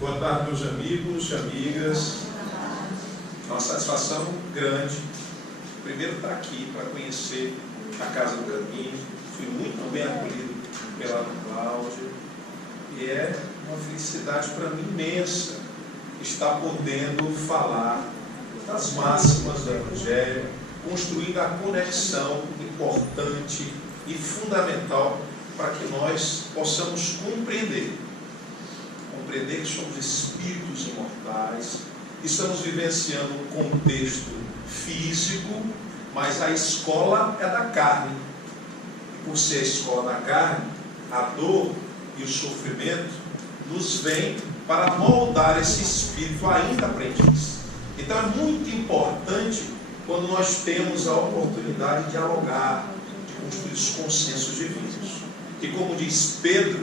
Boa tarde, meus amigos e amigas. É uma satisfação grande. Primeiro estar aqui para conhecer a Casa do Caminho. Fui muito bem acolhido pela Ana Cláudia. E é uma felicidade para mim imensa estar podendo falar das máximas do Evangelho, construindo a conexão importante e fundamental para que nós possamos compreender que somos espíritos imortais, estamos vivenciando um contexto físico, mas a escola é da carne. E por ser a escola da carne, a dor e o sofrimento nos vêm para moldar esse espírito ainda aprendiz. Então é muito importante quando nós temos a oportunidade de dialogar, de construir os consensos divinos. E como diz Pedro,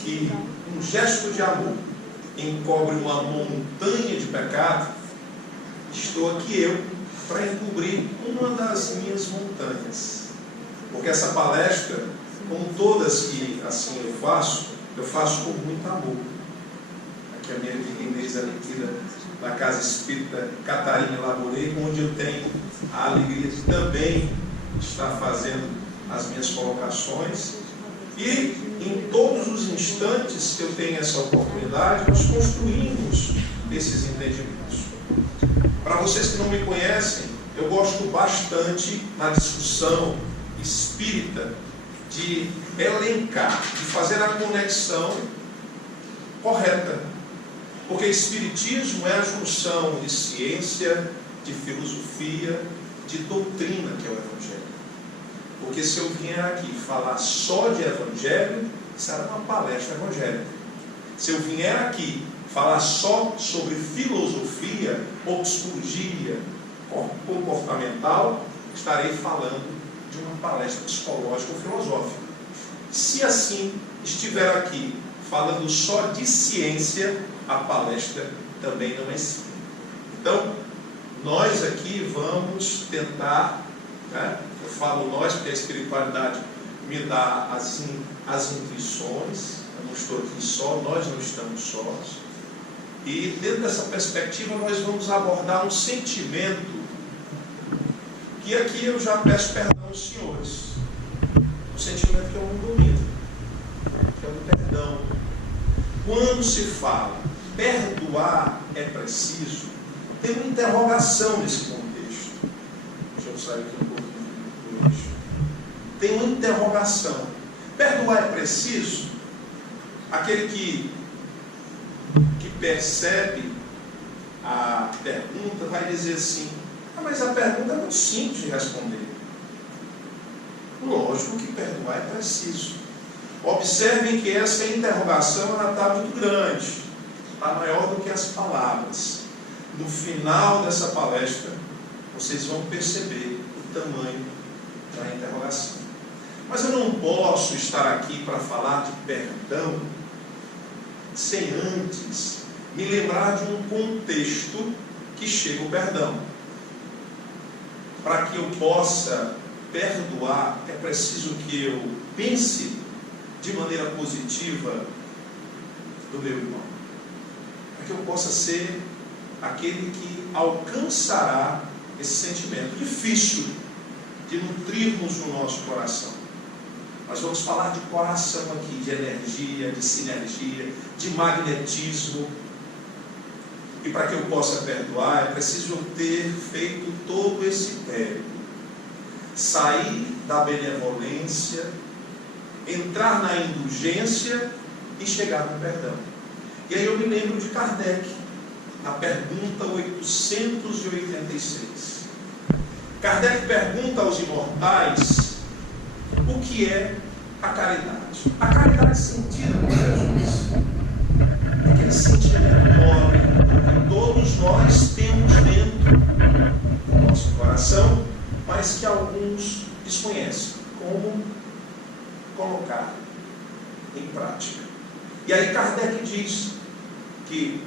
que um gesto de amor encobre uma montanha de pecado, estou aqui eu para encobrir uma das minhas montanhas. Porque essa palestra, como todas que assim eu faço com muito amor. Aqui a minha Inês Alequida, na Casa Espírita Catarina Laborei, onde eu tenho a alegria de também estar fazendo as minhas colocações. E em todos os instantes que eu tenho essa oportunidade, nós construímos esses entendimentos. Para vocês que não me conhecem, eu gosto bastante na discussão espírita de elencar, de fazer a conexão correta. Porque espiritismo é a junção de ciência, de filosofia, de doutrina, que é o Evangelho. Porque se eu vier aqui falar só de Evangelho, será uma palestra evangélica. Se eu vier aqui falar só sobre filosofia ou psicologia comportamental, estarei falando de uma palestra psicológica ou filosófica. Se assim estiver aqui falando só de ciência, a palestra também não é assim. Então, nós aqui vamos tentar, eu falo nós porque a espiritualidade me dá assim as intuições. Eu não estou aqui só, nós não estamos sós. E dentro dessa perspectiva nós vamos abordar um sentimento que aqui eu já peço perdão aos senhores. Um sentimento que eu não domino, que é o perdão. Quando se fala perdoar é preciso, tem uma interrogação nesse contexto. Deixa eu sair aqui um pouco do hoje. Tem uma interrogação. Perdoar é preciso? Aquele que percebe a pergunta vai dizer assim: mas a pergunta é muito simples de responder. Lógico que perdoar é preciso. Observem que essa interrogação está muito grande, está maior do que as palavras. No final dessa palestra, vocês vão perceber o tamanho da interrogação. Mas eu não posso estar aqui para falar de perdão sem antes me lembrar de um contexto que chega o perdão. Para que eu possa perdoar, é preciso que eu pense de maneira positiva do meu irmão. Para que eu possa ser aquele que alcançará esse sentimento difícil de nutrirmos no nosso coração. Nós vamos falar de coração aqui, de energia, de sinergia, de magnetismo. E para que eu possa perdoar, é preciso ter feito todo esse périplo. Sair da benevolência, entrar na indulgência e chegar no perdão. E aí eu me lembro de Kardec, na pergunta 886. Kardec pergunta aos imortais o que é a caridade. A caridade sentida por Jesus. Aquele sentimento nobre que todos nós temos dentro do nosso coração, mas que alguns desconhecem. Como colocar em prática? E aí Kardec diz que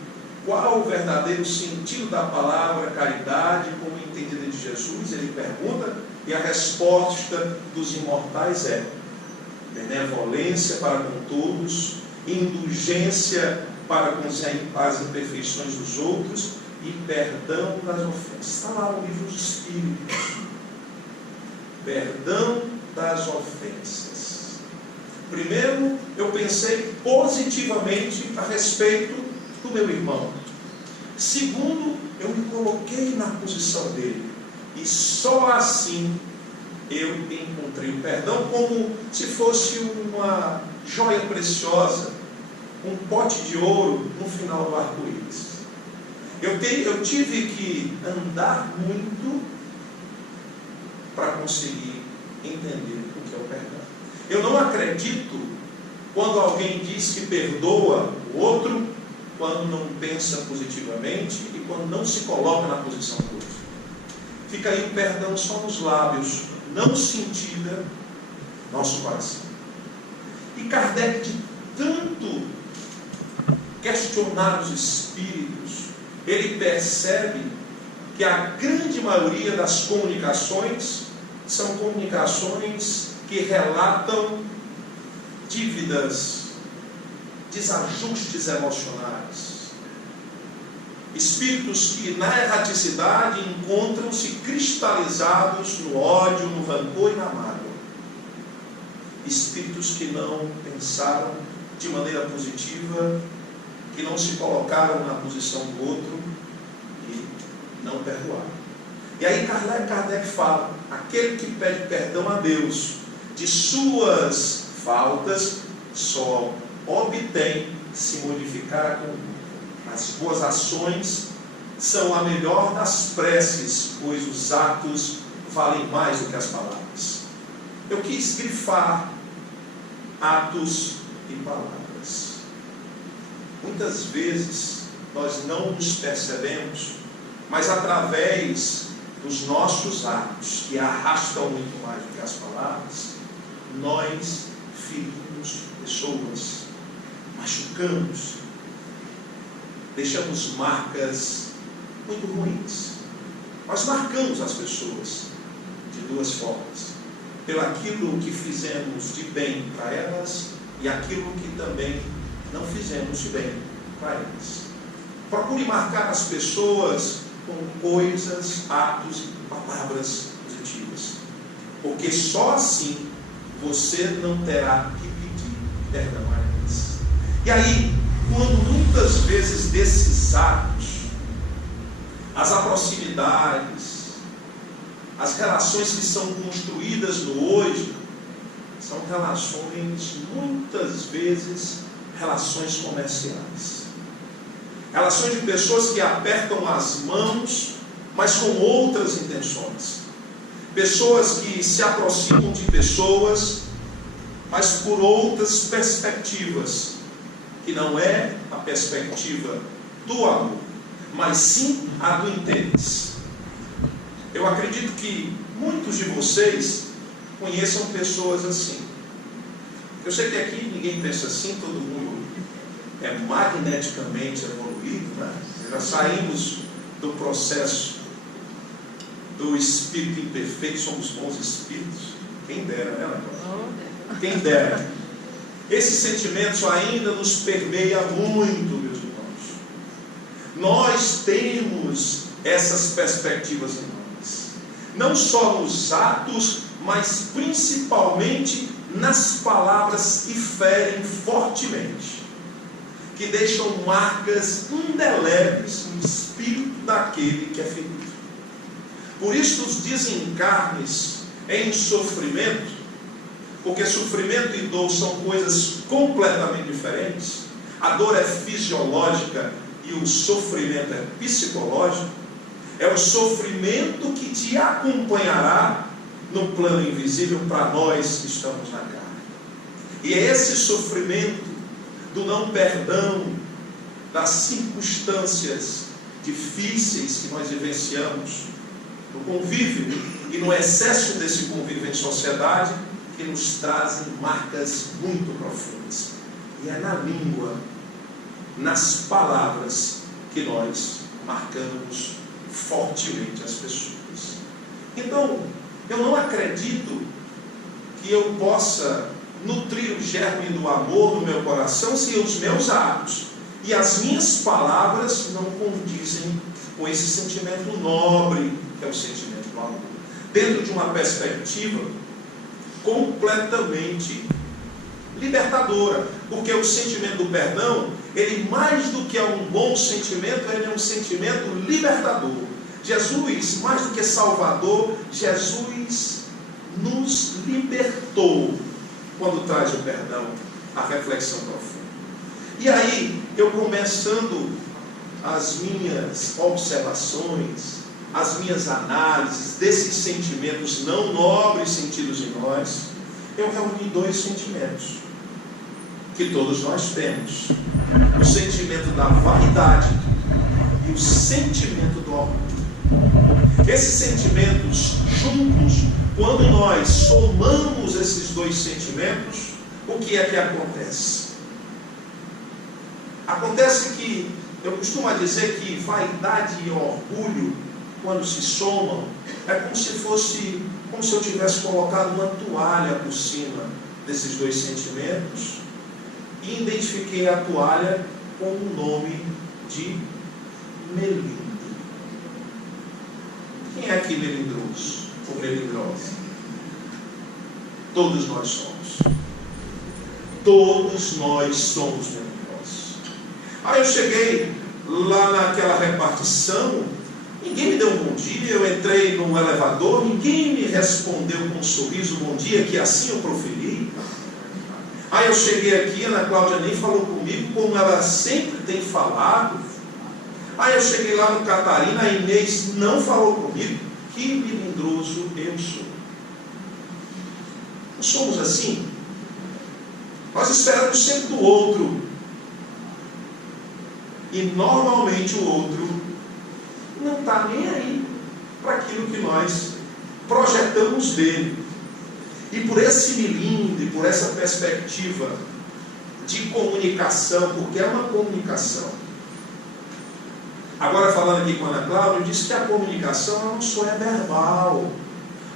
qual o verdadeiro sentido da palavra caridade como entendida de Jesus? Ele pergunta, e a resposta dos imortais é benevolência para com todos, indulgência para com as imperfeições dos outros e perdão das ofensas. Está lá no livro dos Espíritos. Perdão das ofensas. Primeiro, eu pensei positivamente a respeito do meu irmão. Segundo, eu me coloquei na posição dele. E só assim eu encontrei o perdão, como se fosse uma joia preciosa, um pote de ouro no final do arco-íris. Eu tive que andar muito para conseguir entender o que é o perdão. Eu não acredito quando alguém diz que perdoa o outro, quando não pensa positivamente e quando não se coloca na posição do outro. Fica aí o perdão só nos lábios, não sentida nosso coração. E Kardec, de tanto questionar os espíritos, ele percebe que a grande maioria das comunicações são comunicações que relatam dívidas, desajustes emocionais. Espíritos que na erraticidade encontram-se cristalizados no ódio, no rancor e na mágoa. Espíritos que não pensaram de maneira positiva, que não se colocaram na posição do outro e não perdoaram. E aí Kardec fala, aquele que pede perdão a Deus de suas faltas, só obtém se modificar a conduta. As boas ações são a melhor das preces, pois os atos valem mais do que as palavras. Eu quis grifar atos e palavras. Muitas vezes nós não nos percebemos, mas através dos nossos atos, que arrastam muito mais do que as palavras, nós ferimos pessoas, machucamos, deixamos marcas muito ruins. Nós marcamos as pessoas de duas formas: pelo aquilo que fizemos de bem para elas e aquilo que também não fizemos de bem para elas. Procure marcar as pessoas com coisas, atos e palavras positivas, porque só assim você não terá que pedir perdão a elas. E aí, quando muitas vezes desses atos, as proximidades, as relações que são construídas no hoje, são relações, muitas vezes, relações comerciais. Relações de pessoas que apertam as mãos, mas com outras intenções. Pessoas que se aproximam de pessoas, mas por outras perspectivas, que não é a perspectiva do amor, mas sim a do interesse. Eu acredito que muitos de vocês conheçam pessoas assim. Eu sei que aqui ninguém pensa assim, todo mundo é magneticamente evoluído, né? Já saímos do processo do espírito imperfeito, somos bons espíritos. Quem dera, né, Lagoa? Quem dera. Esses sentimentos ainda nos permeia muito, meus irmãos. Nós temos essas perspectivas em nós, não só nos atos, mas principalmente nas palavras que ferem fortemente, que deixam marcas indeléveis no espírito daquele que é ferido. Por isso os desencarnes em sofrimento, porque sofrimento e dor são coisas completamente diferentes. A dor é fisiológica e o sofrimento é psicológico. É o sofrimento que te acompanhará no plano invisível para nós que estamos na carne. E é esse sofrimento do não perdão, das circunstâncias difíceis que nós vivenciamos, no convívio e no excesso desse convívio em sociedade, que nos trazem marcas muito profundas. E é na língua, nas palavras, que nós marcamos fortemente as pessoas. Então, eu não acredito que eu possa nutrir o germe do amor no meu coração se os meus atos E as minhas palavras não condizem com esse sentimento nobre, que é o sentimento do amor. Dentro de uma perspectiva completamente libertadora. Porque o sentimento do perdão, ele mais do que é um bom sentimento, ele é um sentimento libertador. Jesus, mais do que Salvador, Jesus nos libertou quando traz o perdão, a reflexão profunda. E aí, eu começando as minhas observações, as minhas análises desses sentimentos não nobres sentidos em nós, eu reuni dois sentimentos que todos nós temos: o sentimento da vaidade e o sentimento do orgulho. Esses sentimentos juntos, quando nós somamos esses dois sentimentos, o que é que acontece? Acontece que, eu costumo dizer que vaidade e orgulho, quando se somam, é como se eu tivesse colocado uma toalha por cima desses dois sentimentos e identifiquei a toalha com o nome de melindre. Quem é aqui melindroso ou melindrosa? Todos nós somos. Todos nós somos melindrosos. Aí eu cheguei lá naquela repartição, ninguém me deu um bom dia, eu entrei no elevador, ninguém me respondeu com um sorriso, bom dia, que assim eu proferi. Aí eu cheguei aqui, a Ana Cláudia nem falou comigo, como ela sempre tem falado. Aí eu cheguei lá no Catarina, a Inês não falou comigo. Que melindroso eu sou. Não somos assim? Nós esperamos sempre do outro. E normalmente o outro não está nem aí para aquilo que nós projetamos dele. E por esse melindre, por essa perspectiva de comunicação, porque é uma comunicação. Agora, falando aqui com a Ana Cláudia, eu disse que a comunicação não só é verbal.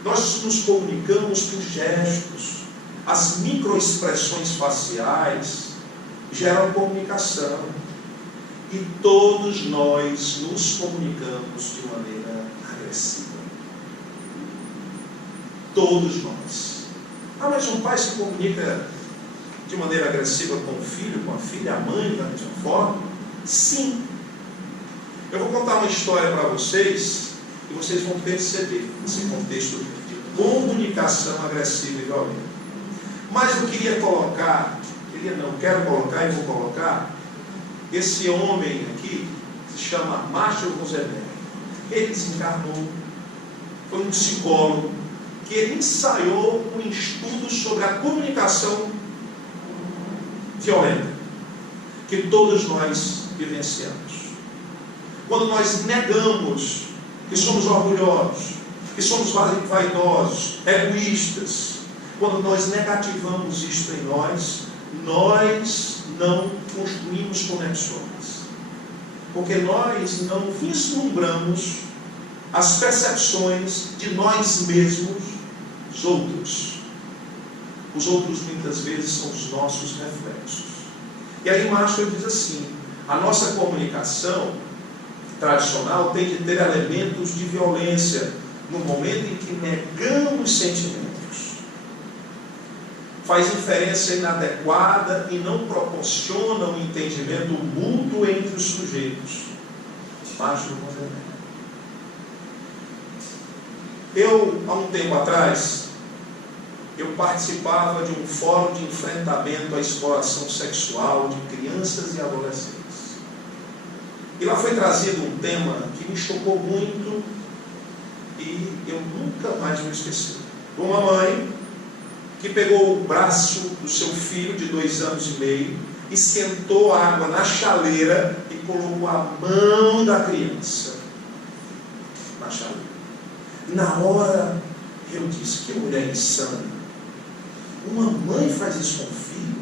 Nós nos comunicamos por gestos. As microexpressões faciais geram comunicação. E todos nós nos comunicamos de maneira agressiva. Todos nós. Mas um pai se comunica de maneira agressiva com o filho, com a filha, a mãe, da mesma forma? Sim. Eu vou contar uma história para vocês e vocês vão perceber esse contexto de comunicação agressiva e violenta. Mas eu quero colocar e vou colocar esse homem aqui, se chama Marshall Rosenberg. Ele desencarnou, foi um psicólogo que ele ensaiou um estudo sobre a comunicação violenta que todos nós vivenciamos. Quando nós negamos que somos orgulhosos, que somos vaidosos, egoístas, quando nós negativamos isto em nós, nós não construímos conexões. Porque nós não vislumbramos as percepções de nós mesmos dos outros. Os outros muitas vezes são os nossos reflexos. E aí Marshall diz assim: a nossa comunicação tradicional tem de ter elementos de violência no momento em que negamos sentimentos. Faz inferência inadequada e não proporciona um entendimento mútuo entre os sujeitos. Marshall Rosenberg. Eu, há um tempo atrás, eu participava de um fórum de enfrentamento à exploração sexual de crianças e adolescentes. E lá foi trazido um tema que me chocou muito e eu nunca mais me esqueci. Uma mãe que pegou o braço do seu filho de 2 anos e meio, esquentou a água na chaleira e colocou a mão da criança na chaleira. Na hora eu disse: que mulher insana. Uma mãe faz isso com o filho?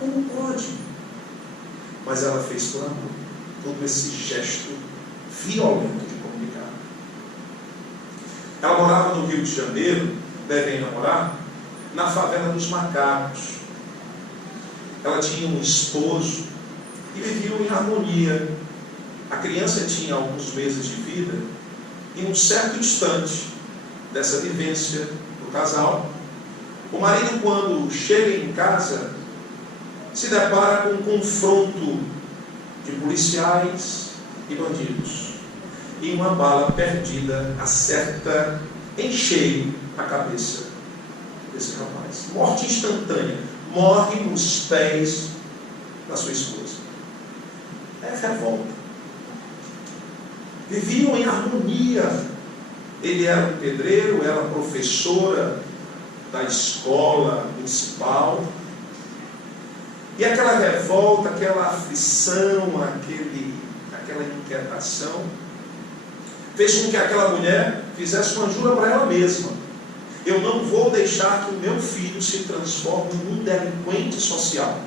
Como pode? Mas ela fez por amor. Todo esse gesto violento de comunicar. Ela morava no Rio de Janeiro, devem namorar, na favela dos Macacos. Ela tinha um esposo e viviam em harmonia. A criança tinha alguns meses de vida, e num certo instante dessa vivência do casal, o marido, quando chega em casa, se depara com um confronto de policiais e bandidos, e uma bala perdida acerta em cheio a cabeça desse rapaz. Morte instantânea. Morre nos pés da sua esposa. É revolta. Viviam em harmonia. Ele era um pedreiro, ela professora da escola municipal. E aquela revolta, aquela aflição, aquela inquietação, fez com que aquela mulher fizesse uma jura para ela mesma: eu não vou deixar que o meu filho se transforme num delinquente social.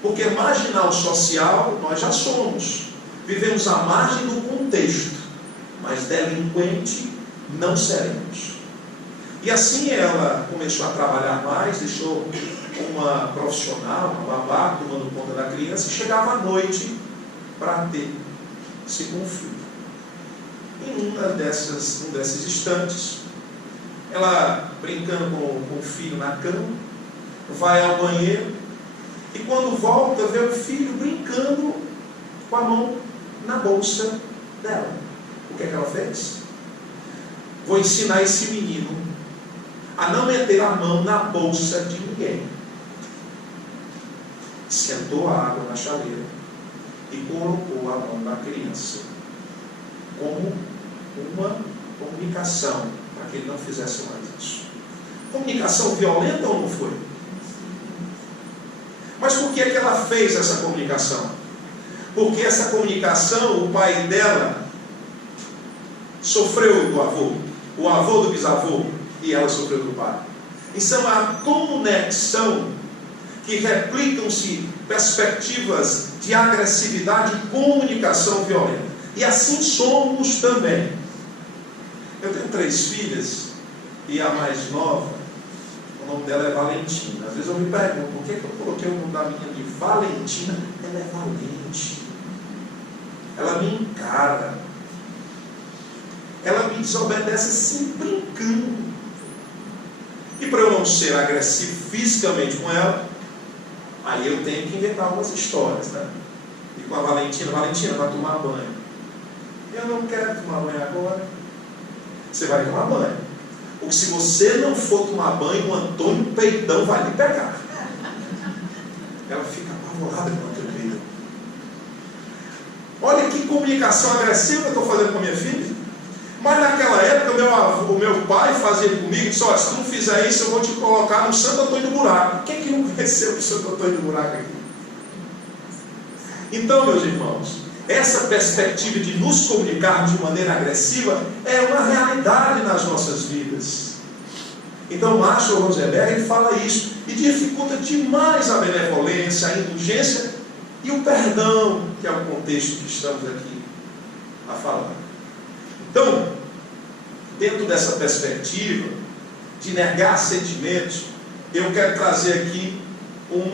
Porque marginal social nós já somos. Vivemos à margem do contexto, mas delinquente não seremos. E assim ela começou a trabalhar mais, deixou uma profissional, uma babá, tomando conta da criança, e chegava à noite para ter esse conflito. Em um desses instantes, ela, brincando com o filho na cama, vai ao banheiro, e quando volta, vê o filho brincando com a mão na bolsa dela. O que é que ela fez? Vou ensinar esse menino a não meter a mão na bolsa de ninguém. Esquentou a água na chaleira e colocou a mão na criança, como uma comunicação para que ele não fizesse mais isso. Comunicação violenta ou não foi? Mas por que é que ela fez essa comunicação? Porque essa comunicação, o pai dela sofreu do avô, o avô do bisavô, e ela sofreu do pai. Então a conexão que replicam-se perspectivas de agressividade e comunicação violenta. E assim somos também. Eu tenho 3 filhas, e a mais nova, o nome dela é Valentina. Às vezes eu me pergunto, por que eu coloquei o nome da minha de Valentina? Ela é valente. Ela me encara. Ela me desobedece assim, brincando. E para eu não ser agressivo fisicamente com ela, aí eu tenho que inventar algumas histórias, né? E com a Valentina, vai tomar banho. Eu não quero tomar banho agora. Você vai tomar banho. Porque se você não for tomar banho, o Antônio Peitão vai lhe pegar. Ela fica apavorada com o Antônio Peitão. Olha que comunicação agressiva que eu estou fazendo com a minha filha. Mas naquela época o meu pai fazia comigo e disse: olha, se tu não fizer isso, eu vou te colocar no Santo Antônio do Buraco. Quem é que não conheceu o Santo Antônio do Buraco aqui? Então, meus irmãos, essa perspectiva de nos comunicarmos de maneira agressiva é uma realidade nas nossas vidas. Então, Marshall Rosenberg, ele fala isso e dificulta demais a benevolência, a indulgência e o perdão, que é o contexto que estamos aqui a falar. Então, dentro dessa perspectiva de negar sentimentos, eu quero trazer aqui um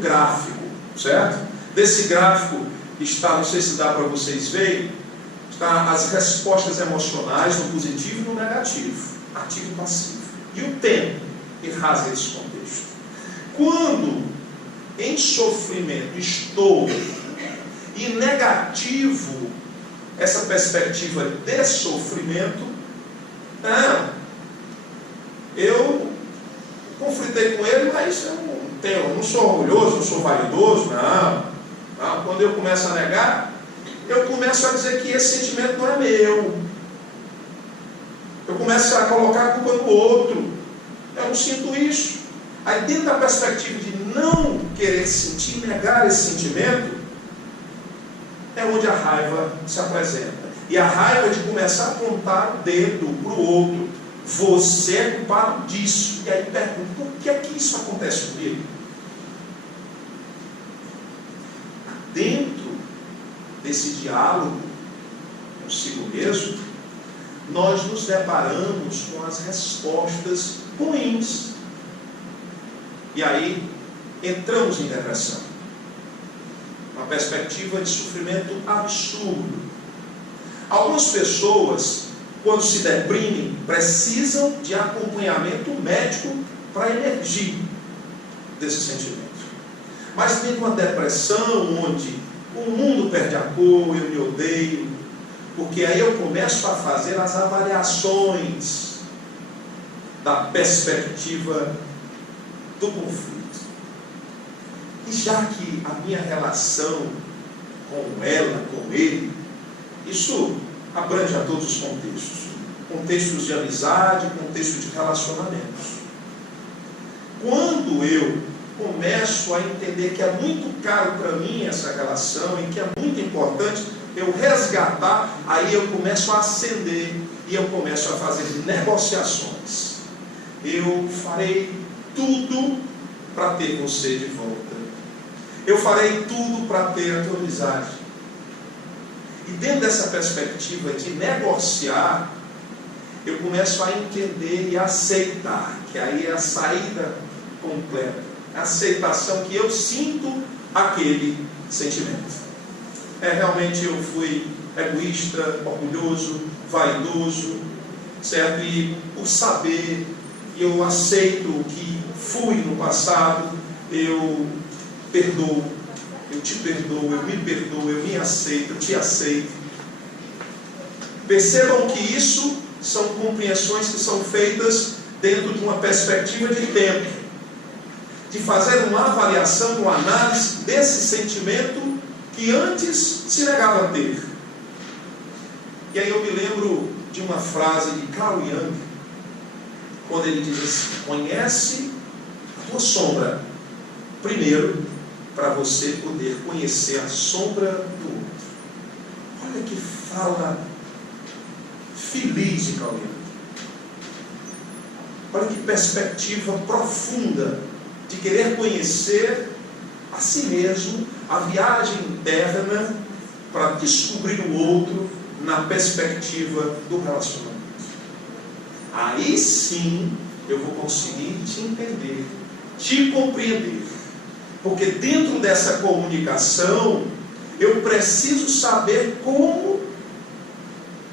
gráfico, certo? Desse gráfico está, não sei se dá para vocês verem, está as respostas emocionais no positivo e no negativo, ativo e passivo. E o tempo que rasga esse contexto. Quando em sofrimento estou e negativo essa perspectiva de sofrimento, eu conflitei com ele, mas eu não sou orgulhoso, não sou vaidoso, não. Quando eu começo a negar, eu começo a dizer que esse sentimento não é meu. Eu começo a colocar a culpa no outro. Eu não sinto isso. Aí, dentro da perspectiva de não querer sentir, negar esse sentimento, é onde a raiva se apresenta. E a raiva de começar a apontar o dedo para o outro. Você é culpado disso. E aí pergunta, por que é que isso acontece comigo? Dentro desse diálogo consigo mesmo, nós nos deparamos com as respostas ruins. E aí entramos em depressão. Uma perspectiva de sofrimento absurdo. Algumas pessoas, quando se deprimem, precisam de acompanhamento médico para emergir desse sentimento. Mas tem uma depressão onde o mundo perde a cor, eu me odeio, porque aí eu começo a fazer as avaliações da perspectiva do conflito. E já que a minha relação com ela, com ele, isso abrange a todos os contextos. Contextos de amizade, contextos de relacionamentos. Quando eu começo a entender que é muito caro para mim essa relação e que é muito importante eu resgatar, aí eu começo a acender e eu começo a fazer negociações. Eu farei tudo para ter você de volta. Eu farei tudo para ter a tua amizade. E dentro dessa perspectiva de negociar, eu começo a entender e aceitar, que aí é a saída completa, a aceitação que eu sinto aquele sentimento. Realmente eu fui egoísta, orgulhoso, vaidoso, certo? E por saber, eu aceito o que fui no passado, eu perdoo, eu te perdoo, eu me aceito, eu te aceito. Percebam que isso são compreensões que são feitas dentro de uma perspectiva de tempo, de fazer uma avaliação, uma análise desse sentimento que antes se negava a ter. E aí eu me lembro de uma frase de Carl Jung, quando ele diz assim: conhece a tua sombra primeiro, para você poder conhecer a sombra do outro. Olha que fala feliz de Carl Jung. Olha que perspectiva profunda de querer conhecer a si mesmo, a viagem interna para descobrir o outro na perspectiva do relacionamento. Aí sim eu vou conseguir te entender, te compreender. Porque dentro dessa comunicação eu preciso saber como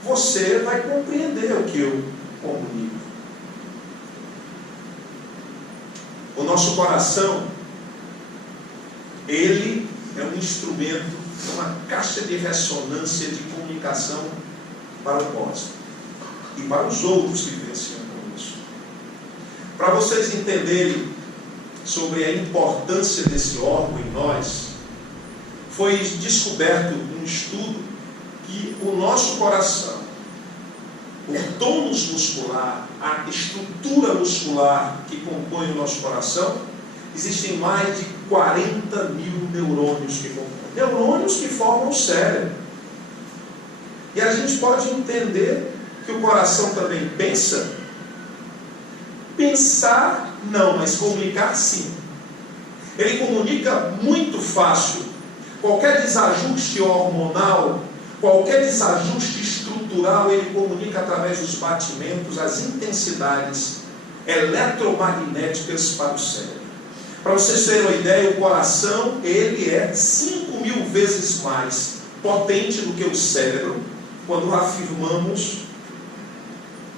você vai compreender o que eu comunico. O nosso coração, ele é um instrumento, uma caixa de ressonância de comunicação para o cosmos e para os outros que vivenciam com isso. Para vocês entenderem sobre a importância desse órgão em nós, foi descoberto um estudo que o nosso coração, o tônus muscular, a estrutura muscular que compõe o nosso coração, existem mais de 40 mil neurônios que compõem. Neurônios que formam o cérebro. E a gente pode entender que o coração também pensa. Pensar não, mas comunicar sim. Ele comunica muito fácil. Qualquer desajuste hormonal, qualquer desajuste estrutural, ele comunica através dos batimentos, as intensidades eletromagnéticas para o cérebro. Para vocês terem uma ideia, o coração, ele é 5.000 vezes mais potente do que o cérebro, quando afirmamos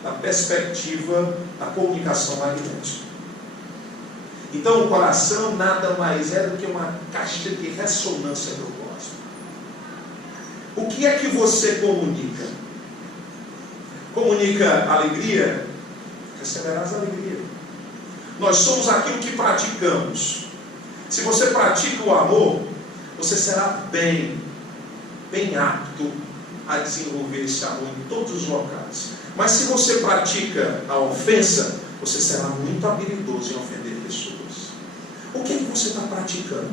a perspectiva da comunicação magnética. Então o coração nada mais é do que uma caixa de ressonância do cosmos. O que é que você comunica? Comunica alegria? Receberás alegria. Nós somos aquilo que praticamos. Se você pratica o amor, você será bem apto a desenvolver esse amor em todos os locais. Mas se você pratica a ofensa, você será muito habilidoso em ofender pessoas. O que é que você está praticando?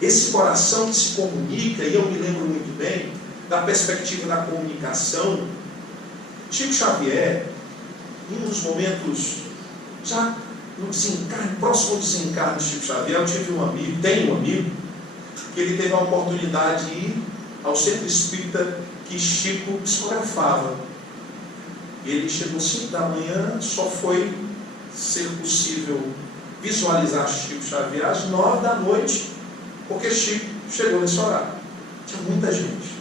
Esse coração que se comunica, e eu me lembro muito bem da perspectiva da comunicação. Chico Xavier, em um dos momentos, já no desencarne, próximo ao desencarne de Chico Xavier, eu tive um amigo, tenho um amigo, que ele teve a oportunidade de ir ao centro espírita que Chico psicografava. Ele chegou 5 da manhã, só foi ser possível visualizar Chico Xavier às 9 da noite, porque Chico chegou nesse horário. Tinha muita gente.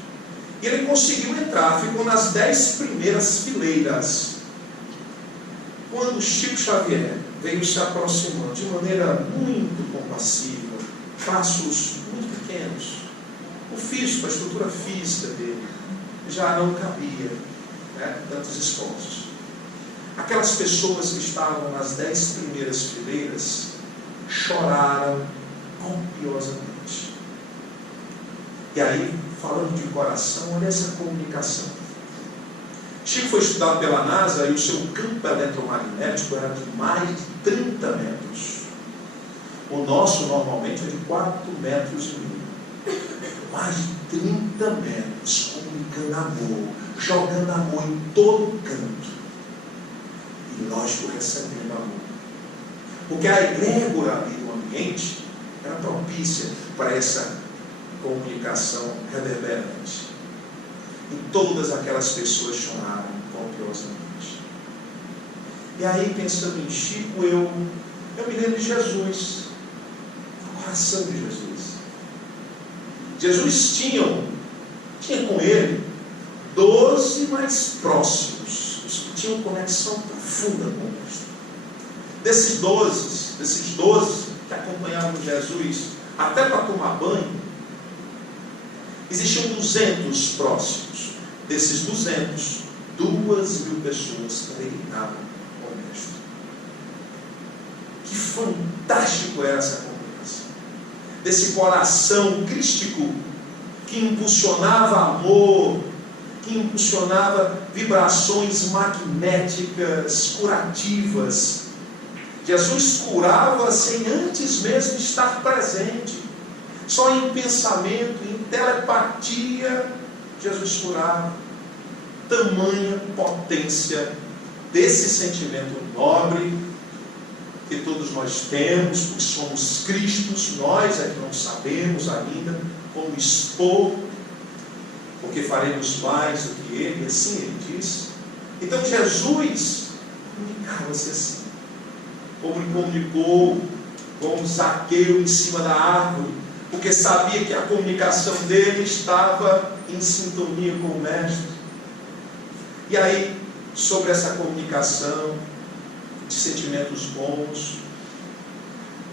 E ele conseguiu entrar, ficou nas 10 primeiras fileiras. Quando Chico Xavier veio se aproximando de maneira muito compassiva, passos muito pequenos, o físico, a estrutura física dele já não cabia, né, tantos esforços. Aquelas pessoas que estavam nas 10 primeiras fileiras choraram copiosamente. E aí, falando de coração, olha essa comunicação. Chico foi estudado pela NASA e o seu campo eletromagnético era de mais de 30 metros. O nosso, normalmente, é de 4,5 metros. Mais de 30 metros, comunicando amor, jogando amor em todo canto. E lógico, recebendo amor. Porque a egrégora ali do ambiente era propícia para essa comunicação reverberante. E todas aquelas pessoas choraram copiosamente. E aí, pensando em Chico, eu me lembro de Jesus, o coração de Jesus. Jesus tinha com ele 12 mais próximos, os que tinham conexão profunda com o Mestre. Desses 12 que acompanhavam Jesus até para tomar banho, existiam 200 próximos. Desses 200, 2.000 pessoas peregrinavam com o Mestre. Que fantástico era essa comunicação. Desse coração crístico que impulsionava amor, que impulsionava vibrações magnéticas, curativas. Jesus curava sem antes mesmo estar presente. Só em pensamento, em telepatia, Jesus curava. Tamanha potência desse sentimento nobre que todos nós temos, porque somos Cristos, nós é que não sabemos ainda como expor, porque faremos mais do que ele, assim ele diz. Então Jesus comunicava-se assim, como ele comunicou com Zaqueu em cima da árvore, porque sabia que a comunicação dele estava em sintonia com o Mestre. E aí, sobre essa comunicação de sentimentos bons,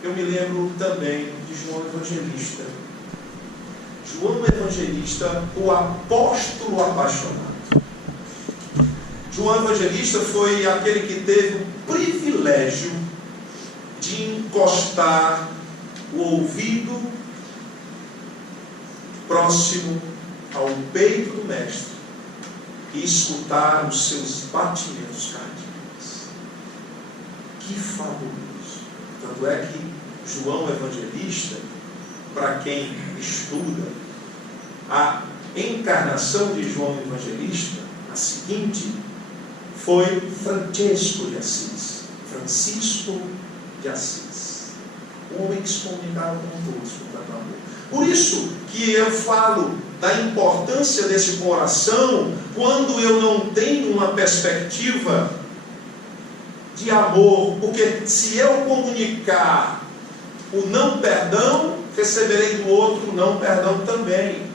eu me lembro também de João Evangelista. João Evangelista, o apóstolo apaixonado. João Evangelista foi aquele que teve o privilégio de encostar o ouvido próximo ao peito do Mestre e escutar os seus batimentos cardíacos. Que fabuloso! Tanto é que João Evangelista, para quem estuda, a encarnação de João Evangelista, a seguinte, foi Francisco de Assis. Francisco de Assis. Um homem que se comunicava com todos, com tanto amor. Por isso que eu falo da importância desse coração quando eu não tenho uma perspectiva de amor, porque se eu comunicar o não perdão, receberei do outro o não perdão também.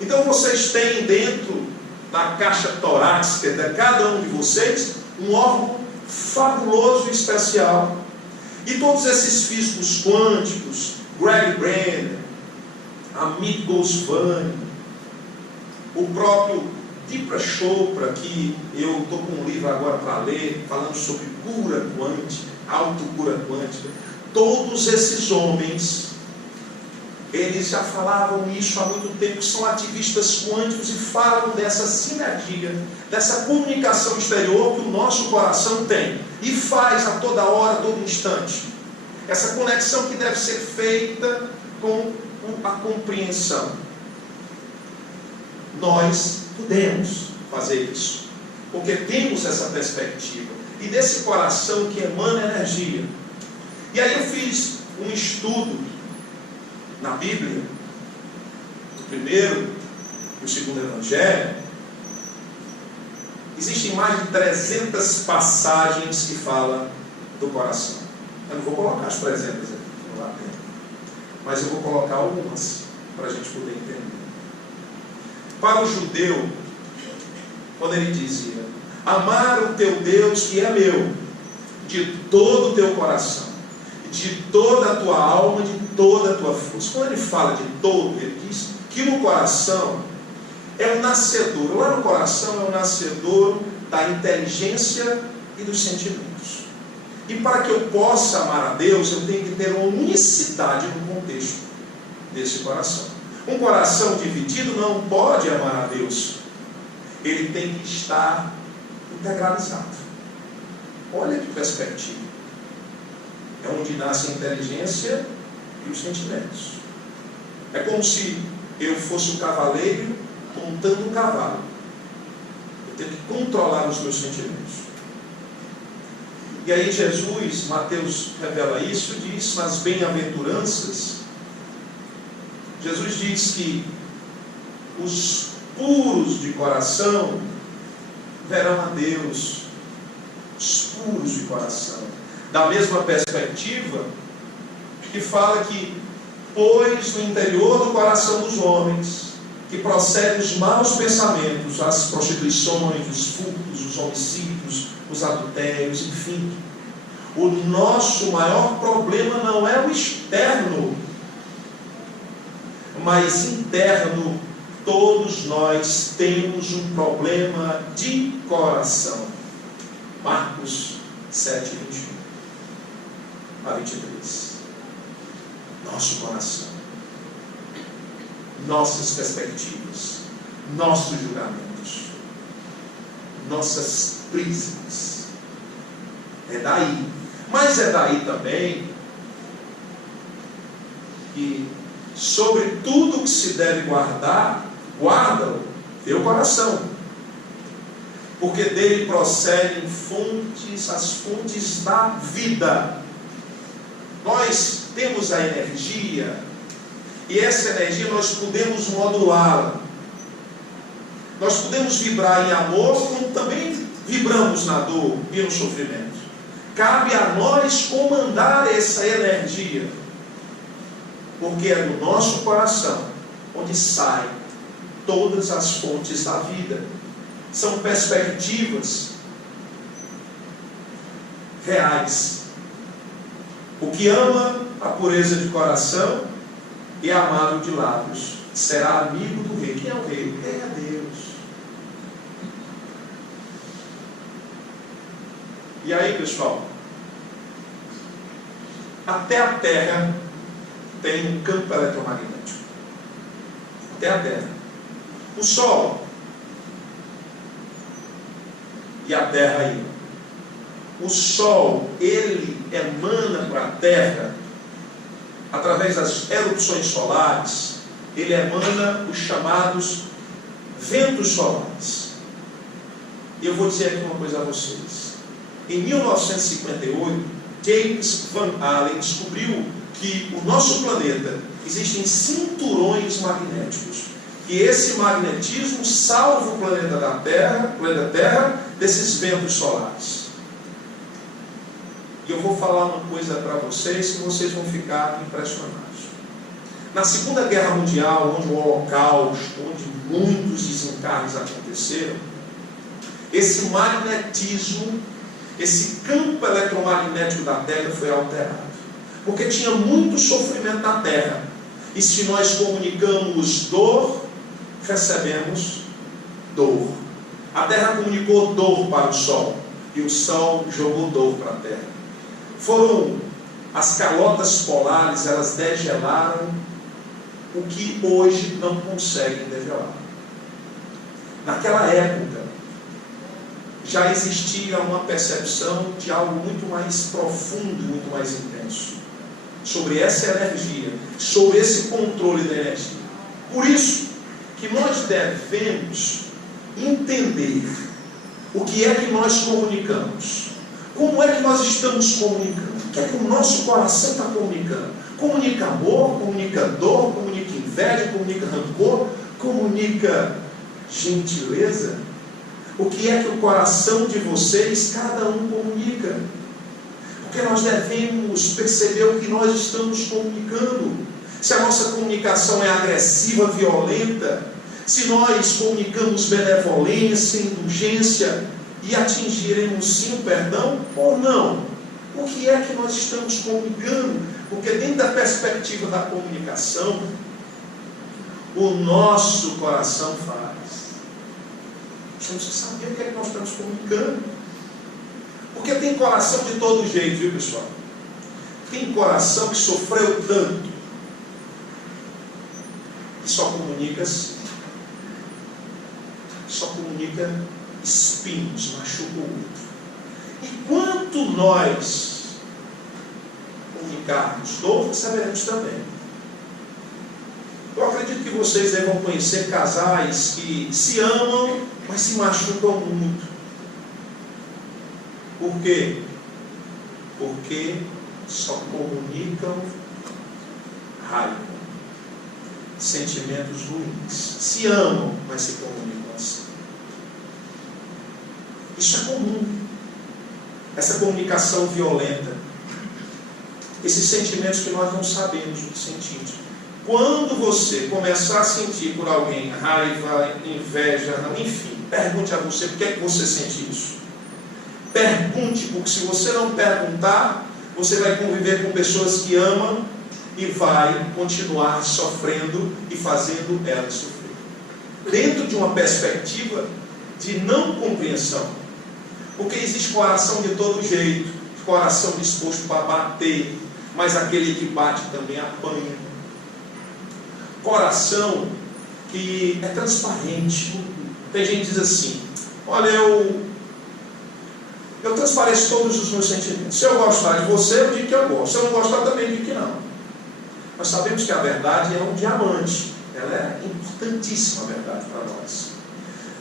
Então vocês têm dentro da caixa torácica de cada um de vocês um órgão fabuloso e especial. E todos esses físicos quânticos, Greg Brenner, Amit Goswami, o próprio Deepak Chopra, que eu estou com um livro agora para ler, falando sobre cura quântica, autocura quântica. Todos esses homens, eles já falavam isso há muito tempo, são ativistas quânticos e falam dessa sinergia, dessa comunicação exterior que o nosso coração tem e faz a toda hora, a todo instante. Essa conexão que deve ser feita com a compreensão. Nós podemos fazer isso, porque temos essa perspectiva e desse coração que emana energia. E aí eu fiz um estudo na Bíblia, o primeiro e o segundo Evangelho. Existem mais de 300 passagens que falam do coração. Eu não vou colocar as 300 aqui, não dá tempo. Mas eu vou colocar algumas para a gente poder entender. Para o judeu, quando ele dizia: amar o teu Deus que é meu, de todo o teu coração, de toda a tua alma, de toda a tua força. Quando ele fala de todo, ele diz que no coração é o nascedor. Lá no coração é o nascedor da inteligência e dos sentimentos. E para que eu possa amar a Deus, eu tenho que ter uma unicidade no contexto desse coração. Um coração dividido não pode amar a Deus. Ele tem que estar integralizado. Olha que perspectiva. É onde nasce a inteligência e os sentimentos. É como se eu fosse o cavaleiro montando um cavalo. Eu tenho que controlar os meus sentimentos. E aí Jesus, Mateus revela isso, diz nas bem-aventuranças, Jesus diz que os puros de coração verão a Deus. Os puros de coração. Da mesma perspectiva que fala que, pois no interior do coração dos homens, que procedem os maus pensamentos, as prostituições, os furtos, os homicídios, os adultérios, enfim. O nosso maior problema não é o externo, mas interno. Todos nós temos um problema de coração. Marcos 7, 21 a 23. Nosso coração, nossas perspectivas, nossos julgamentos, nossas prismas. É daí. Mas é daí também que sobre tudo que se deve guardar, guarda-o teu coração, porque dele procedem as fontes da vida. Nós temos a energia, e essa energia nós podemos modulá-la. Nós podemos vibrar em amor, como também vibramos na dor e no sofrimento. Cabe a nós comandar essa energia, porque é do nosso coração onde saem todas as fontes da vida. São perspectivas reais. O que ama a pureza de coração e é amável de lábios será amigo do rei. Quem é o rei? O rei é Deus. E aí, pessoal, até a Terra tem um campo eletromagnético. Até a Terra. O Sol e a Terra aí. O Sol, ele emana para a Terra, através das erupções solares, ele emana os chamados ventos solares. E eu vou dizer aqui uma coisa a vocês. Em 1958, James Van Allen descobriu que o nosso planeta existem cinturões magnéticos. E esse magnetismo salva o planeta Terra desses ventos solares. E eu vou falar uma coisa para vocês que vocês vão ficar impressionados. Na Segunda Guerra Mundial, onde o Holocausto, onde muitos desencarnes aconteceram, esse magnetismo, esse campo eletromagnético da Terra foi alterado. Porque tinha muito sofrimento na Terra. E se nós comunicamos dor, recebemos dor. A Terra comunicou dor para o Sol. E o Sol jogou dor para a Terra. Foram as calotas polares, elas degelaram o que hoje não conseguem degelar. Naquela época, já existia uma percepção de algo muito mais profundo, muito mais intenso, sobre essa energia, sobre esse controle da energia. Por isso que nós devemos entender o que é que nós comunicamos, como é que nós estamos comunicando, o que é que o nosso coração está comunicando. Comunica amor, comunica dor, comunica inveja, comunica rancor, comunica gentileza. O que é que o coração de vocês, cada um comunica? Porque nós devemos perceber o que nós estamos comunicando. Se a nossa comunicação é agressiva, violenta, se nós comunicamos benevolência, indulgência e atingiremos sim o perdão ou não? O que é que nós estamos comunicando? Porque dentro da perspectiva da comunicação, o nosso coração faz. Nós temos que saber o que é que nós estamos comunicando. Porque tem coração de todo jeito, viu, pessoal? Tem coração que sofreu tanto e só comunica assim. Só comunica espinhos, machuca o outro. E quanto nós comunicarmos dor, saberemos também. Eu acredito que vocês devem conhecer casais que se amam, mas se machucam muito. Por quê? Porque só comunicam raiva, sentimentos ruins. Se amam, mas se comunicam assim. Isso é comum. Essa comunicação violenta. Esses sentimentos que nós não sabemos o que sentimos. Quando você começar a sentir por alguém raiva, inveja, enfim, pergunte a você por que é que você sente isso. Pergunte, porque se você não perguntar, você vai conviver com pessoas que amam e vai continuar sofrendo e fazendo elas sofrer. Dentro de uma perspectiva de não compreensão. Porque existe coração de todo jeito, coração disposto para bater, mas aquele que bate também apanha. Coração que é transparente. Tem gente que diz assim: olha, eu transpareço todos os meus sentimentos. Se eu gostar de você, eu digo que eu gosto. Se eu não gostar, também digo que não. Nós sabemos que a verdade é um diamante. Ela é importantíssima, a verdade, para nós.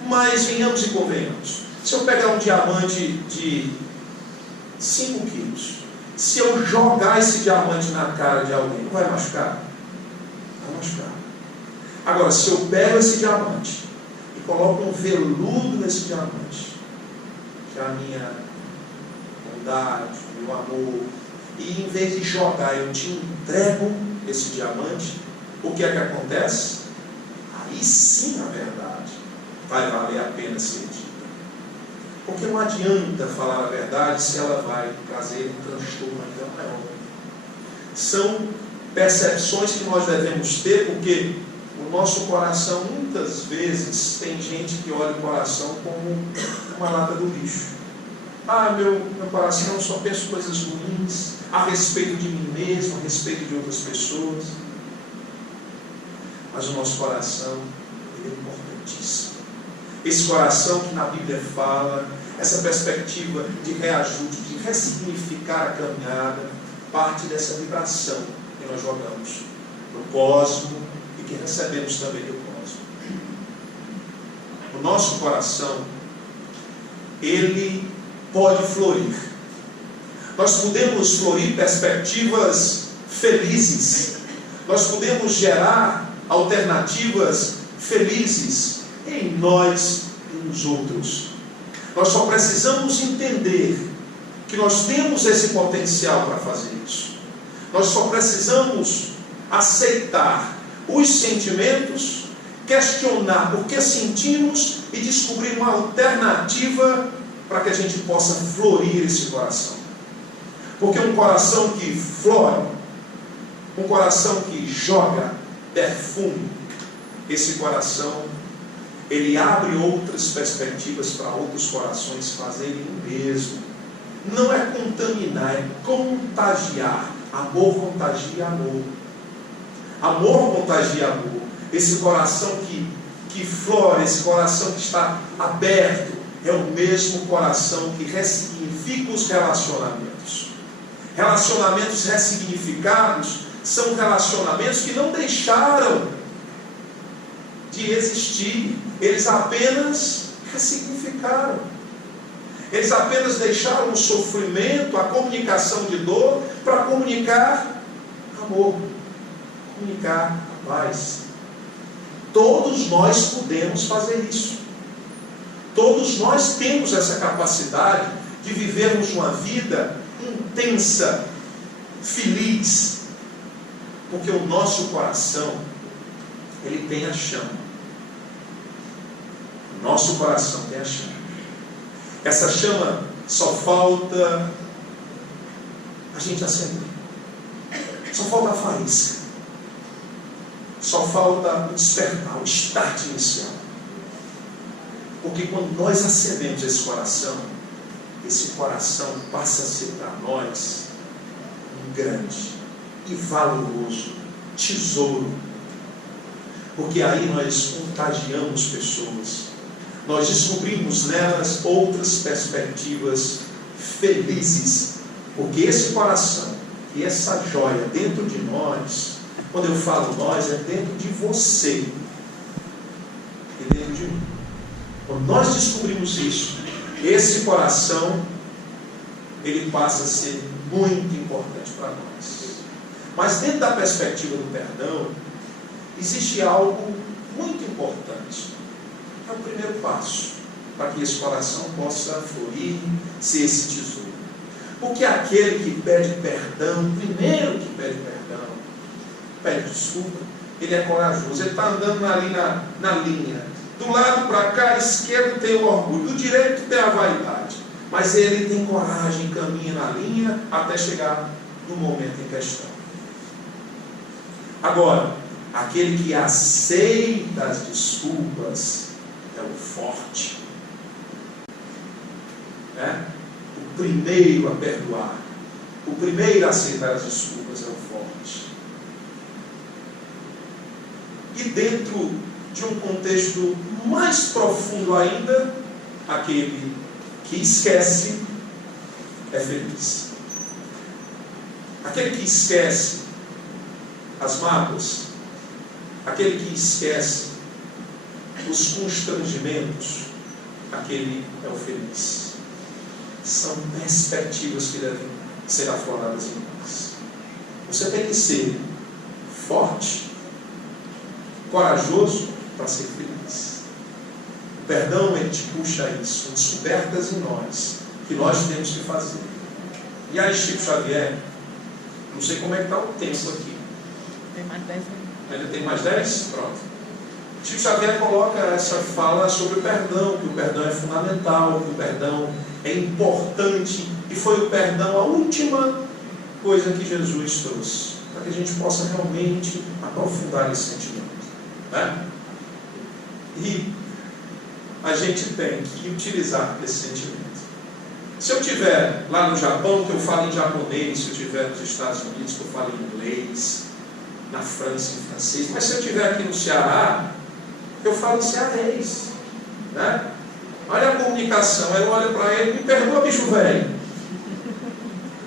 Mas venhamos e convenhamos. Se eu pegar um diamante de 5 quilos, se eu jogar esse diamante na cara de alguém, não vai machucar? Vai machucar. Agora, se eu pego esse diamante e coloco um veludo nesse diamante, que é a minha bondade, o meu amor, e em vez de jogar, eu te entrego esse diamante, o que é que acontece? Aí sim a verdade vai valer a pena ser dita. Porque não adianta falar a verdade se ela vai trazer um transtorno ainda maior. São percepções que nós devemos ter, porque o nosso coração, muitas vezes, tem gente que olha o coração como uma lata do lixo. Meu coração só pensa coisas ruins a respeito de mim mesmo, a respeito de outras pessoas. Mas o nosso coração, ele é importantíssimo. Esse coração que na Bíblia fala, essa perspectiva de reajuste, de ressignificar a caminhada, parte dessa vibração que nós jogamos no cosmo e que recebemos também do cosmo. O nosso coração, ele pode florir. Nós podemos florir perspectivas felizes. Nós podemos gerar alternativas felizes em nós e nos outros. Nós só precisamos entender que nós temos esse potencial para fazer isso. Nós só precisamos aceitar os sentimentos, questionar por que sentimos e descobrir uma alternativa para que a gente possa florir esse coração. Porque um coração que flore, um coração que joga perfume, esse coração, ele abre outras perspectivas para outros corações fazerem o mesmo. Não é contaminar, é contagiar. Amor contagia amor. Amor contagia amor. Esse coração que flore, esse coração que está aberto, é o mesmo coração que ressignifica os relacionamentos. Relacionamentos ressignificados são relacionamentos que não deixaram de existir. Eles apenas ressignificaram. Eles apenas deixaram o sofrimento, a comunicação de dor, para comunicar amor, comunicar paz. Todos nós podemos fazer isso. Todos nós temos essa capacidade de vivermos uma vida intensa, feliz, porque o nosso coração, ele tem a chama. O nosso coração tem a chama. Essa chama só falta a gente acender. Só falta a faísca. Só falta o despertar, o start inicial. Porque quando nós acendemos esse coração passa a ser para nós um grande e valoroso tesouro. Porque aí nós contagiamos pessoas. Nós descobrimos nelas outras perspectivas felizes. Porque esse coração e essa joia dentro de nós, quando eu falo nós, é dentro de você e dentro de mim. Quando nós descobrimos isso, esse coração, ele passa a ser muito importante para nós. Mas dentro da perspectiva do perdão, existe algo muito importante. É o primeiro passo para que esse coração possa fluir, ser esse tesouro. Porque aquele que pede perdão, primeiro que pede perdão, pede desculpa, ele é corajoso. Ele está andando ali na linha. Do lado para cá, esquerdo tem o orgulho, do direito tem a vaidade. Mas ele tem coragem, caminha na linha até chegar no momento em questão. Agora, aquele que aceita as desculpas é o forte. O primeiro a perdoar, o primeiro a aceitar as desculpas é o forte. E dentro de um contexto mais profundo ainda, aquele que esquece é feliz. Aquele que esquece as mágoas, aquele que esquece os constrangimentos, aquele é o feliz. São perspectivas que devem ser afloradas em nós. Você tem que ser forte, corajoso para ser feliz. O perdão, ele te puxa a isso, são descobertas em nós, que nós temos que fazer. E aí, Chico Xavier, não sei como é que está o tempo aqui. Tem mais 10 minutos. Ainda tem mais 10? Pronto. Chico Xavier coloca essa fala sobre o perdão, que o perdão é fundamental, que o perdão é importante, e foi o perdão a última coisa que Jesus trouxe, para que a gente possa realmente aprofundar esse sentimento. E a gente tem que utilizar esse sentimento. Se eu estiver lá no Japão, que eu falo em japonês, se eu estiver nos Estados Unidos, que eu falo em inglês, na França em francês, mas se eu estiver aqui no Ceará, eu falo em cearense. Olha a comunicação, ela olha para ele, me perdoa, bicho velho.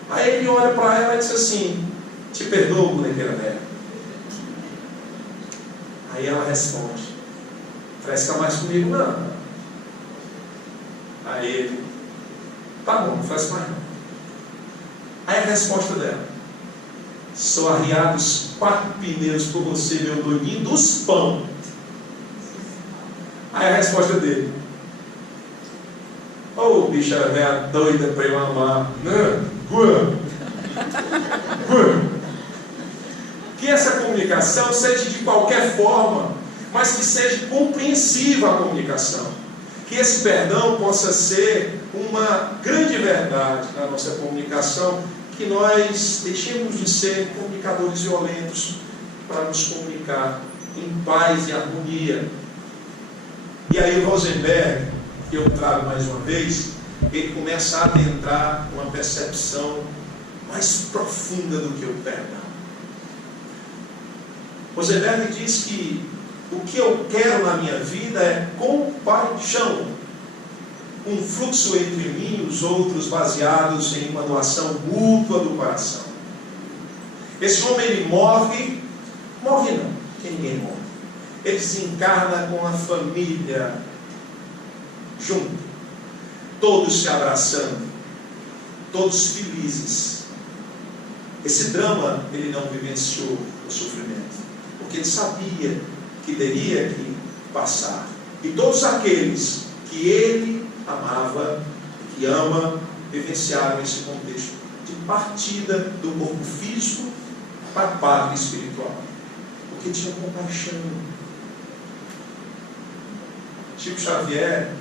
Aí ele olha para ela e diz assim, te perdoo, bonequeira velha. Aí ela responde, fresca mais comigo não. Aí ele, tá bom, não fresca mais não. Aí a resposta dela, sou arriado os 4 pneus por você, meu doidinho dos pão. Aí a resposta dele, ô bicha velha doida para eu amar. Que essa comunicação seja de qualquer forma, mas que seja compreensiva a comunicação. Que esse perdão possa ser uma grande verdade na nossa comunicação, que nós deixemos de ser comunicadores violentos para nos comunicar em paz e harmonia. E aí Rosenberg, que eu trago mais uma vez, ele começa a adentrar uma percepção mais profunda do que o perdão. Rosenberg diz que o que eu quero na minha vida é compaixão, um fluxo entre mim e os outros baseados em uma doação mútua do coração. Esse homem, ele morre não, que ninguém morre. Ele se encarna com a família junto, todos se abraçando, todos felizes. Esse drama ele não vivenciou o sofrimento, porque ele sabia que teria que passar. E todos aqueles que ele amava, que ama, vivenciaram esse contexto de partida do corpo físico para a pátria espiritual. Porque tinha compaixão. Chico Xavier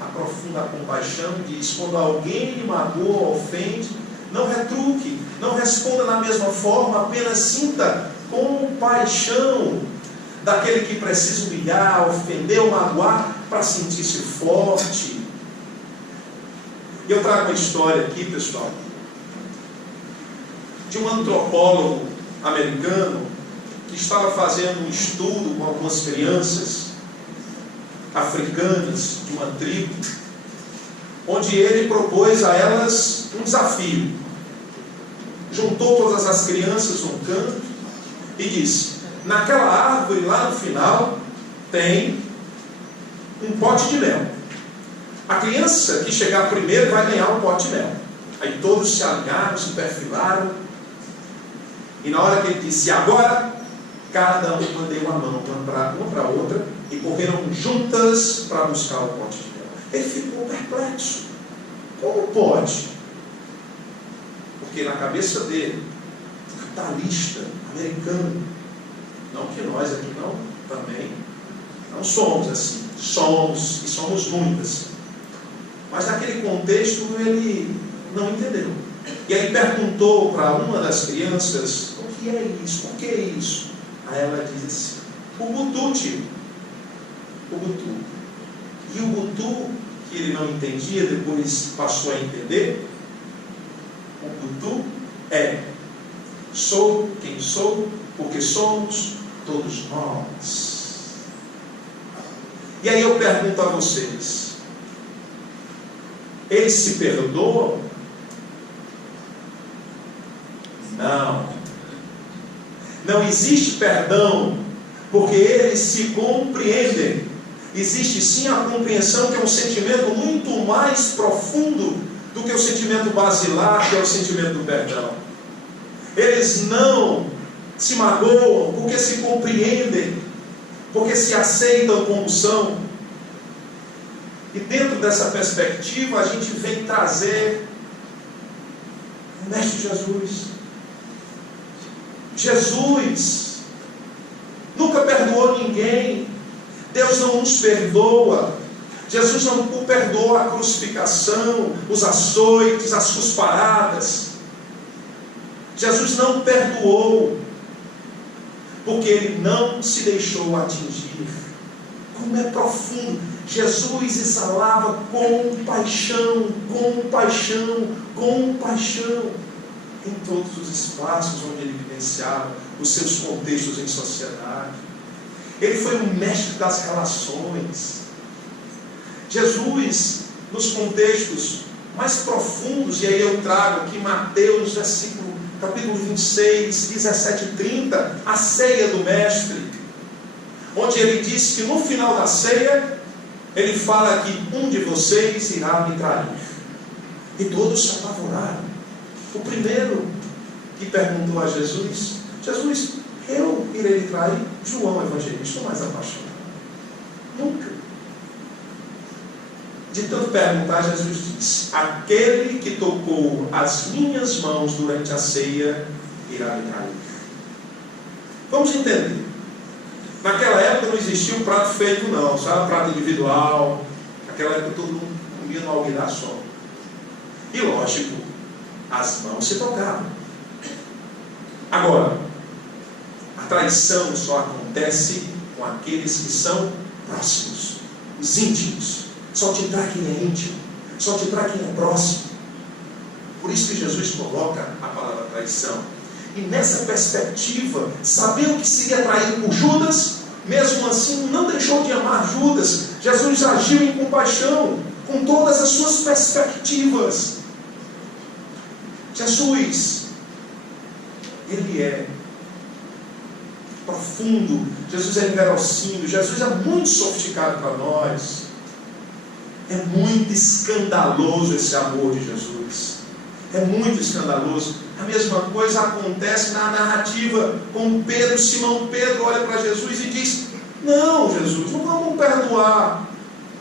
aprofunda a compaixão e diz: quando alguém lhe magoa ou ofende, não retruque, não responda da mesma forma, apenas sinta compaixão daquele que precisa humilhar, ofender ou magoar para sentir-se forte. E eu trago uma história aqui, pessoal, de um antropólogo americano que estava fazendo um estudo com algumas crianças africanas de uma tribo, onde ele propôs a elas um desafio. Juntou todas as crianças num canto e disse: naquela árvore lá no final tem um pote de mel. A criança que chegar primeiro vai ganhar um pote de mel. Aí todos se alinharam, se perfilaram, e na hora que ele disse agora, cada uma deu a mão uma para a outra e correram juntas para buscar o pote de mel. Ele ficou perplexo. Como pode? Porque na cabeça dele, capitalista, americano, não que nós aqui não, também não somos assim, somos, e somos muitas, mas naquele contexto ele não entendeu. E aí perguntou para uma das crianças: o que é isso? O que é isso? Aí ela disse: Ubuntu, tio. Ubuntu. E o Ubuntu, que ele não entendia, depois passou a entender. Ubuntu é: sou quem sou, porque somos todos nós. E aí eu pergunto a vocês: eles se perdoam? Não. Não existe perdão, porque eles se compreendem. Existe sim a compreensão, que é um sentimento muito mais profundo do que o sentimento basilar, que é o sentimento do perdão. Eles não se magoam porque se compreendem, porque se aceitam como são. E dentro dessa perspectiva a gente vem trazer o Mestre Jesus. Jesus nunca perdoou ninguém. Deus não nos perdoa. Jesus não perdoou a crucificação, os açoites, as cusparadas. Jesus não perdoou porque Ele não se deixou atingir. Como é profundo! Jesus exalava compaixão, compaixão, compaixão em todos os espaços onde Ele vivenciava os seus contextos em sociedade. Ele foi um mestre das relações. Jesus, nos contextos mais profundos, e aí eu trago aqui Mateus, capítulo 26, 17 e 30, a ceia do Mestre, onde ele diz que no final da ceia, ele fala que um de vocês irá me trair. E todos se apavoraram. O primeiro que perguntou a Jesus: Jesus, eu irei lhe trair? João Evangelista, o mais apaixonado. Nunca. De tanto perguntar, Jesus disse: aquele que tocou as minhas mãos durante a ceia irá me trair. Vamos entender. Naquela época não existia um prato feito não, sabe? Prato individual. Naquela época todo mundo comia no alguidar só. E lógico, as mãos se tocavam. Agora, a traição só acontece com aqueles que são próximos, os íntimos. Só te trai quem é íntimo, só te trai quem é próximo. Por isso que Jesus coloca a palavra traição. E nessa perspectiva, sabendo que seria traído por Judas, mesmo assim não deixou de amar Judas. Jesus agiu em compaixão, com todas as suas perspectivas. Jesus, Ele é profundo, Jesus é inverossímil, Jesus é muito sofisticado para nós. É muito escandaloso esse amor de Jesus. É muito escandaloso. A mesma coisa acontece na narrativa com Pedro. Simão Pedro olha para Jesus e diz: não, Jesus, não vamos perdoar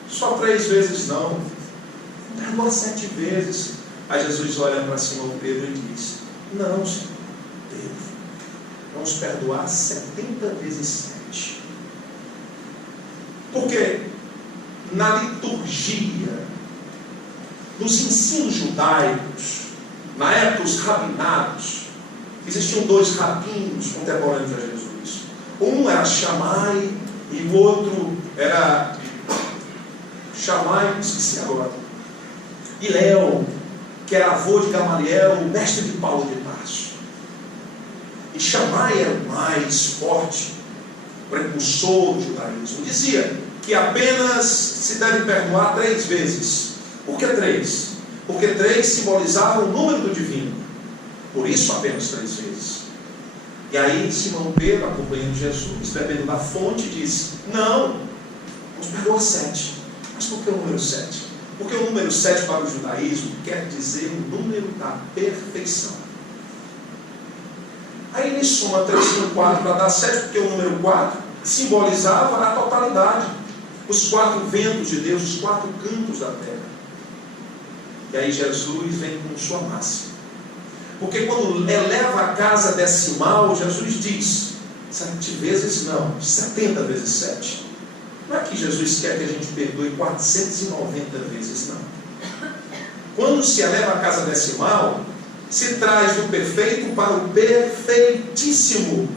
só 3 vezes não. Perdoa 7 vezes. Aí Jesus olha para Simão Pedro e diz: não, Simão Pedro, vamos perdoar 70 vezes 7. Porque na liturgia, nos ensinos judaicos, na época os rabinados, existiam 2 rabinos contemporâneos a Jesus. Um era Shammai e o outro era Shammai, esqueci agora, Hilel, que era avô de Gamaliel, o mestre de Paulo de Tarso. E Shammai era o mais forte, precursor do judaísmo. Dizia que apenas se deve perdoar 3 vezes. Por que 3? Porque 3 simbolizava o número do divino. Por isso apenas 3 vezes. E aí Simão Pedro, acompanhando Jesus, bebendo da fonte, diz: não, vamos perdoar 7. Mas por que o número 7? Porque o número 7 para o judaísmo quer dizer o número da perfeição. Aí ele soma 3 com 4 para dar 7, porque o número 4 simbolizava a totalidade. Os 4 ventos de Deus, os 4 cantos da terra. E aí Jesus vem com sua máxima. Porque quando eleva a casa decimal, Jesus diz: 7 vezes não, 70 vezes 7. Não é que Jesus quer que a gente perdoe 490 vezes, não. Quando se eleva a casa decimal, se traz do perfeito para o perfeitíssimo.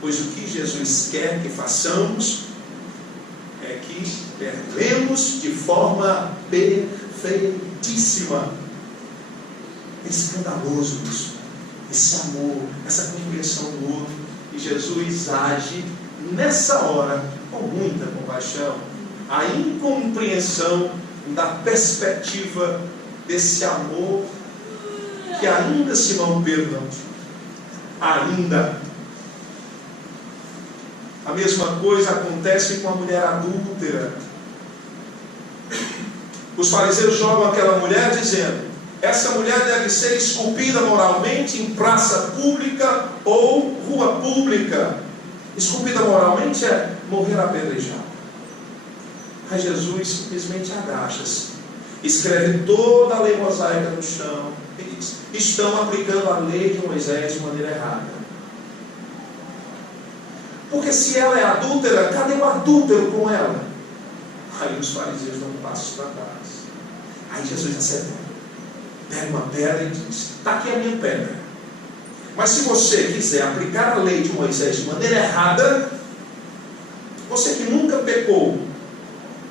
Pois o que Jesus quer que façamos é que perdoemos de forma perfeitíssima. É escandaloso isso, esse amor, essa compreensão do outro. E Jesus age nessa hora com muita compaixão, a incompreensão da perspectiva desse amor que ainda Simão Pedro não tinha. Ainda. A mesma coisa acontece com a mulher adúltera. Os fariseus jogam aquela mulher dizendo: essa mulher deve ser esculpida moralmente em praça pública ou rua pública. Esculpida moralmente é morrer apedrejado. Aí Jesus simplesmente agacha-se, escreve toda a lei mosaica no chão e diz: estão aplicando a lei de Moisés de maneira errada. Porque se ela é adúltera, cadê o adúltero com ela? Aí os fariseus dão um passo para trás. Aí Jesus acerta, pega uma pedra e diz: está aqui a minha pedra. Mas se você quiser aplicar a lei de Moisés de maneira errada, você que nunca pecou,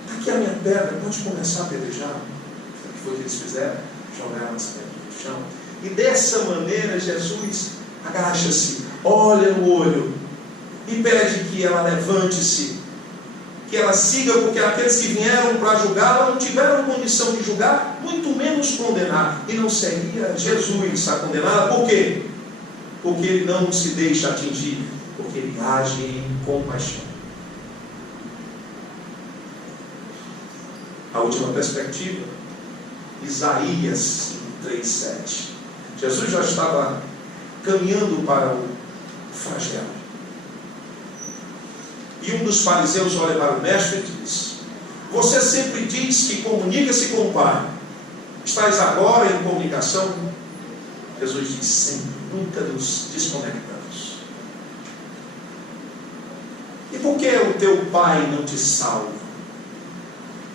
está aqui a minha pedra, pode começar a apedrejar. O que foi que eles fizeram? Jogaram as pedras no chão. E dessa maneira Jesus agacha-se, olha no olho e pede que ela levante-se, que ela siga, porque aqueles que vieram para julgá-la não tiveram condição de julgar, muito menos condenar. E não seria Jesus a condená-la. Por quê? Porque ele não se deixa atingir, porque ele age em compaixão. A última perspectiva, Isaías 3:7. Jesus já estava caminhando para o flagelo. E um dos fariseus olha para o mestre e diz: você sempre diz que comunica-se com o Pai. Estás agora em comunicação? Jesus diz: sempre, nunca nos desconectamos. E por que o teu Pai não te salva?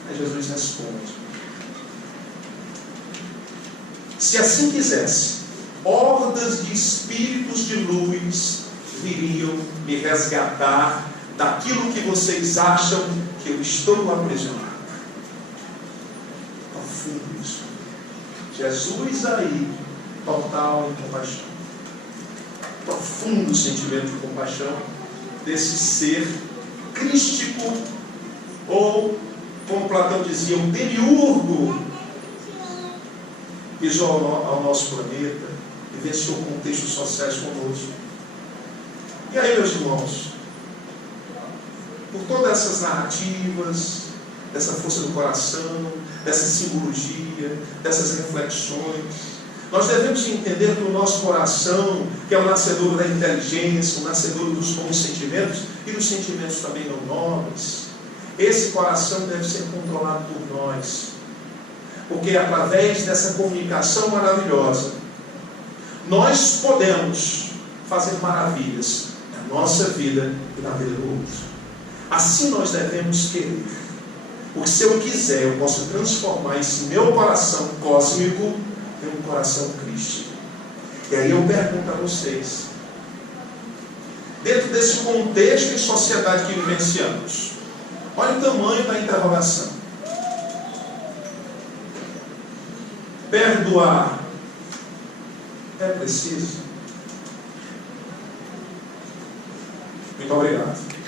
Aí Jesus responde: se assim quisesse, hordas de espíritos de luz viriam me resgatar daquilo que vocês acham que eu estou aprisionado. Profundo isso. Jesus aí, total em compaixão. Profundo sentimento de compaixão desse ser crístico, ou, como Platão dizia, um demiurgo, pisou ao nosso planeta, vivenciou contextos sociais conosco. E aí, meus irmãos, por todas essas narrativas, dessa força do coração, dessa simbologia, dessas reflexões, nós devemos entender que o nosso coração, que é o nascedor da inteligência, o nascedor dos bons sentimentos e dos sentimentos também não nobres, esse coração deve ser controlado por nós. Porque através dessa comunicação maravilhosa, nós podemos fazer maravilhas na nossa vida e na vida do outro. Assim nós devemos querer. Porque se eu quiser, eu posso transformar esse meu coração cósmico em um coração crístico. E aí eu pergunto a vocês, dentro desse contexto e sociedade que vivenciamos, olha o tamanho da interrogação. Perdoar é preciso? Muito obrigado.